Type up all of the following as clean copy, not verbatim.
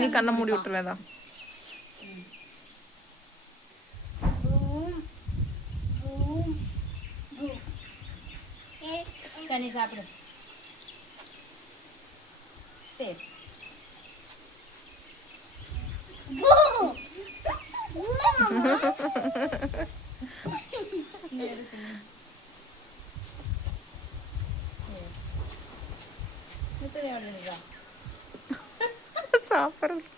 நீ கண்ணை மூடி விட்டுருவேதா? கனி சாப்பிடு. சரி. சாப்பிடுறது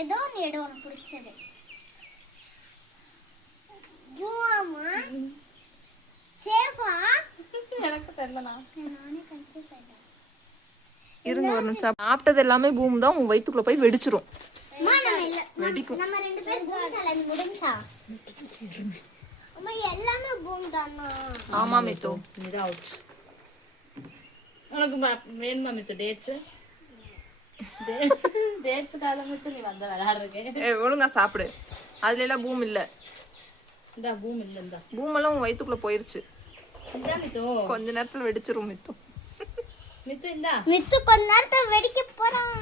ஏதோ ஒன்று எடு உனக்கு பிடிச்சது. எனக்கு தெரியலண்ணா. நானே கன்ஃபியூஸ் ஆயிட்டேன். இருங்க ஒரு நிமிஷம். சாப்பிட்டது எல்லாமே பூம் தான் உன் வயிற்றுக்குள்ள போய் வெடிச்சிரும். வெடிக்கும். நம்ம ரெண்டு பேரும் பூம் சேலஞ்ச் முடிஞ்சா? அம்மா எல்லாமே பூம் தானா? ஆமா மித்து. இது அவுட். உனக்கு வேணுமா மித்து டேட்ஸ்? டேட்ஸ் காலம் மித்து நீ வந்த விளையாடுறதுக்கு. ஒழுங்கா சாப்பிடு. அதுல எல்லாம் பூம் இல்ல. இந்த பூம் இல்ல. இந்த பூம் எல்லாம் உன் வயிற்றுக்குள்ள போயிருச்சு. இந்த மித்து கொஞ்ச நேரத்துல வெடிச்சிரும் மித்து. மித்து இந்த மித்து கொஞ்ச நேரத்துல வெடிக்க போறான்.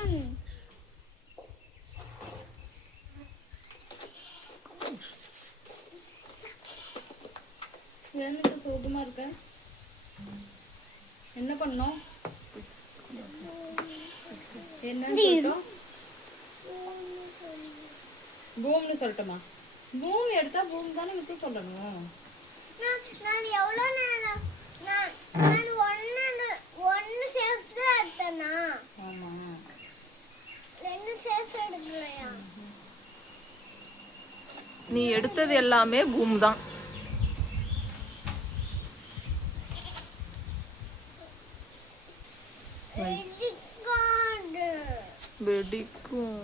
எனக்கு சோகமா இருக்க. என்ன பண்ணோம்? என்ன சொல்றோம்? பூம்னு சொல்லட்டுமா? பூம் எடுத்தா பூம் தானே மித்து சொல்லணும். நான் எவ்வளவு நேரம் நான் ஒன்னு சேஃப் தான் எடுத்தேனா? ஆமா. ரெண்டு சேஃப் எடுக்கலையா? நீ எடுத்தது எல்லாமே பூம் தான். வெடிக்கும்.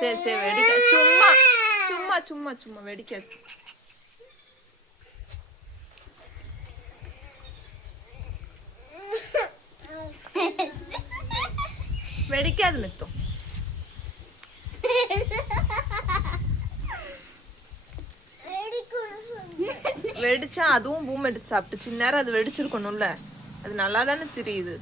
சரி சரி வெடிக்க. சும்மா சும்மா சும்மா சும்மா வெடிக்காது. வெடிக்காது மித்தம். வெடிச்சா அதுவும் பூம் எடுத்து சாப்பிட்டு சின்ன நேரம் அது வெடிச்சிருக்கணும்ல. அது நல்லா தானே தெரியுது.